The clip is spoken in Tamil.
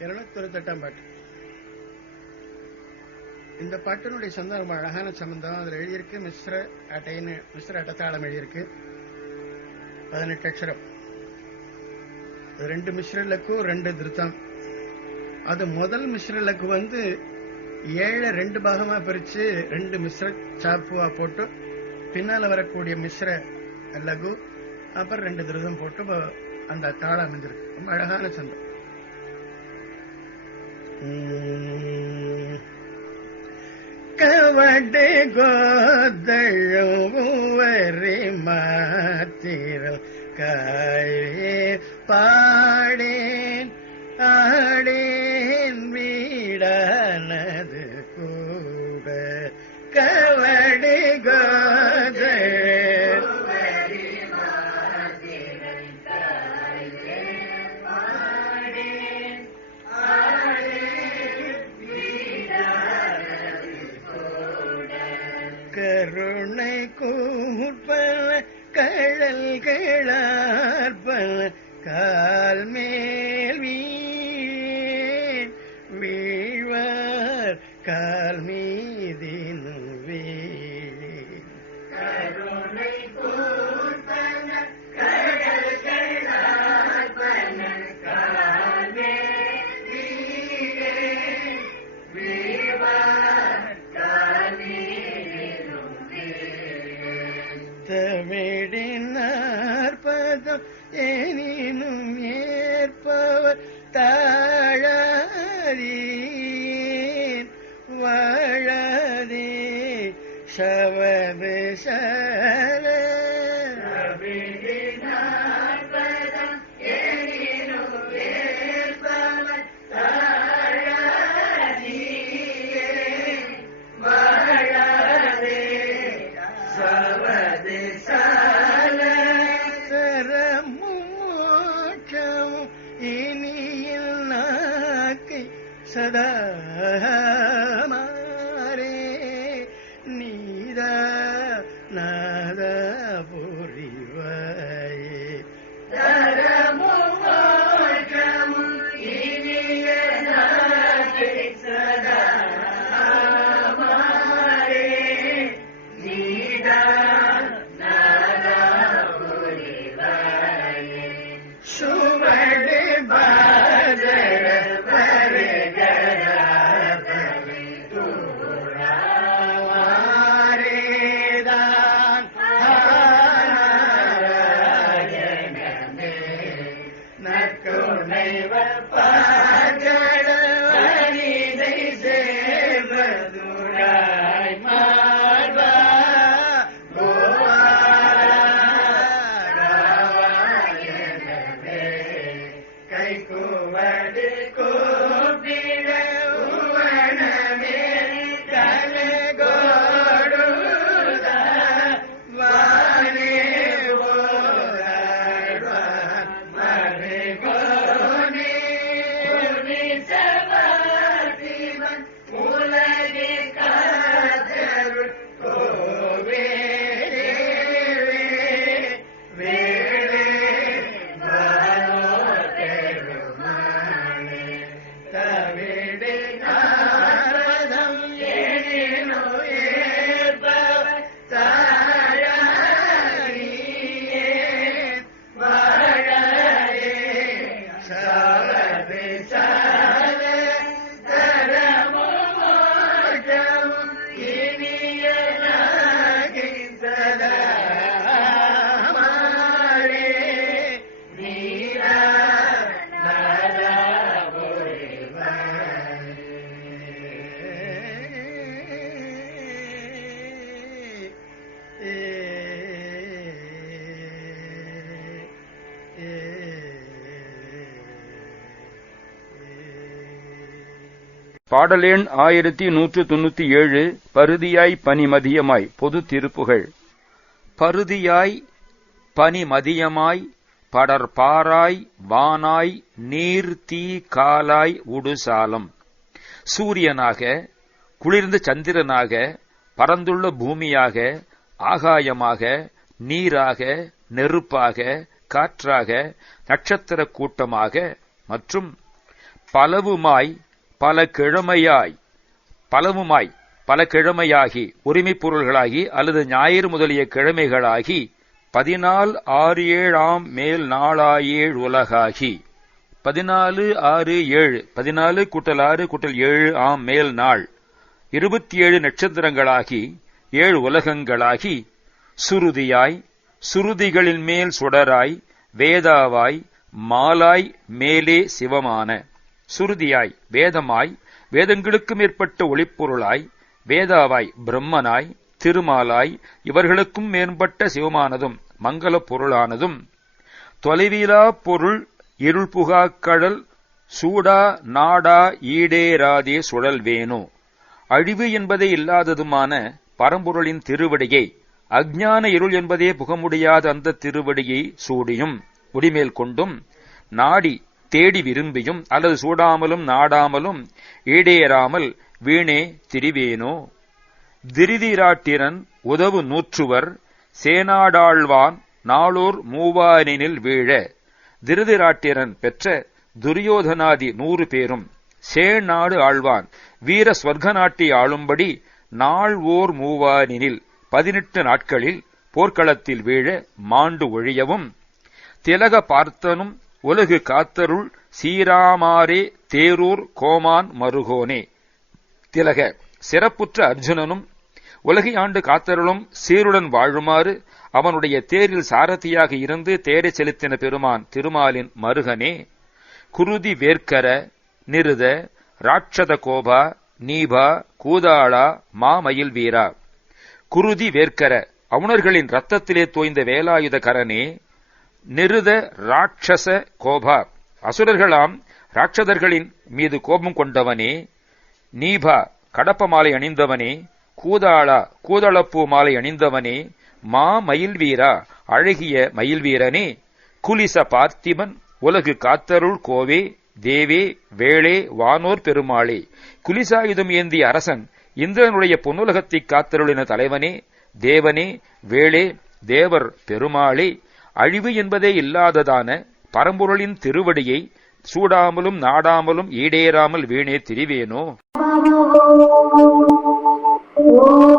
இருநூத்தி தொண்ணூத்தி எட்டாம் பாட்டு இந்த பாட்டினுடைய சொந்தம் ரொம்ப அழகான சம்பந்தம் அதில் எழுதியிருக்கு மிஸ்ர அட்டைன்னு மிஸ்ர அட்டத்தாளம் எழுதியிருக்கு. பதினெட்டு அக்ஷரம். அது ரெண்டு மிஸ்ரலுக்கும் ரெண்டு திருத்தம். அது முதல் மிஸ்ரலுக்கு வந்து ஏழை ரெண்டு பாகமா பிரிச்சு ரெண்டு மிஸ்ர சாப்புவா போட்டு பின்னால வரக்கூடிய மிஸ்ர லகு அப்புறம் ரெண்டு திருதம் போட்டு அந்த தாளம் அமைஞ்சிருக்கு. ரொம்ப அழகான சந்தம். கவடு கோதழுவரி மாத்திரல் காயே பா கூப்பன கழல் கிளார்பன கால் மேல் வீழ்வார் கால் மீதினும் தமிழினார் எனினும் ஏற்பவர் தாழாதீன் வாழதே சவது சல da பாடலெண் ஆயிரத்தி நூற்று தொண்ணூத்தி ஏழு பருதியாய் பனிமதியமாய் பொது திருப்புகள். பருதியாய் பனிமதியமாய் படர்பாராய் வானாய் நீர் தீ காலாய் உடுசாலம் சூரியனாக குளிர்ந்த சந்திரனாக பரந்துள்ள பூமியாக ஆகாயமாக நீராக நெருப்பாக காற்றாக நட்சத்திர கூட்டமாக மற்றும் பலவுமாய் பல கிழமையாய் பலவுமாய் பல கிழமையாகி உரிமைப் பொருள்களாகி அல்லது ஞாயிறு முதலிய கிழமைகளாகி பதினால் ஆறு ஏழாம் மேல் நாளாயேழ் உலகாகி. பதினாலு ஆறு ஏழு பதினாலு கூட்டல் ஆறு கூட்டல் ஏழு ஆம் மேல் நாள். இருபத்தி ஏழு நட்சத்திரங்களாகி ஏழு உலகங்களாகி சுருதியாய் சுருதிகளின் மேல் சுடராய் வேதாவாய் மாலாய் மேலே சிவமான. சுருதியாய் வேதமாய் வேதங்களுக்கு மேற்பட்ட ஒளிப்பொருளாய் வேதாவாய் பிரம்மனாய் திருமாலாய் இவர்களுக்கும் மேம்பட்ட சிவமானதும் மங்கள பொருளானதும். தொலைவிலா பொருள் இருள் புகாக்கடல் சூடா நாடா ஈடேராதே சுழல் வேணு. அழிவு என்பதே இல்லாததுமான பரம்பொருளின் திருவடியை அக்ஞான இருள் என்பதே புக முடியாத அந்த திருவடியை சூடியும் முடிமேல் கொண்டும் நாடி தேடி விரும்பியும் அல்லது சூடாமலும் நாடாமலும் ஈடேறாமல் வீணே திரிவேனோ? திருதிராட்டிரன் உதவு நூற்றுவர் சேனாடாழ்வான் நாளோர் மூவானினில் வீழ. திருதிராட்டிரன் பெற்ற துரியோதனாதி நூறு பேரும் சேநாடு ஆழ்வான் வீர ஸ்வர்க நாட்டி ஆளும்படி நாள் ஓர் மூவானினில் பதினெட்டு நாட்களில் போர்க்களத்தில் வீழ மாண்டு ஒழியவும் திலக பார்த்தனும் உலகு காத்தருள் சீராமாரே தேரூர் கோமான் மருகோனே. திலக சிறப்புற்ற அர்ஜுனனும் உலகை ஆண்டு காத்தருளும் சீருடன் வாழுமாறு அவனுடைய தேரில் சாரதியாக இருந்து தேரை செலுத்தின பெருமான் திருமாலின் மருகனே குருதி வேர்க்கர நிருத ராட்சத கோபா நீபா கூதாளா மாமயில் வீரா. குருதி வேர்க்கர அவுணர்களின் ரத்தத்திலே தோய்ந்த வேலாயுத கரனே நிருத ராட்சச கோபா. அசுரர்களாம் ராட்சதர்களின் மீது கோபம் கொண்டவனே நீபா கடப்ப மாலை அணிந்தவனே கூதாளா கூதளப்பூ மாலை அணிந்தவனே மா மயில் வீரா அழகிய மயில் வீரனே குலிச பார்த்திபன் உலகு காத்தருள் கோவே தேவே வேளே வானோர் பெருமாளே. குலிசாயுதம் ஏந்திய அரசன் இந்திரனுடைய பொன்னுலகத்தை காத்தருளின தலைவனே தேவனே வேளே தேவர் பெருமாளே. அழிவு என்பதே இல்லாததான பரம்பொருளின் திருவடியை சூடாமலும் நாடாமலும் ஈடேறாமல் வீணே திரிவேனோ? ॐ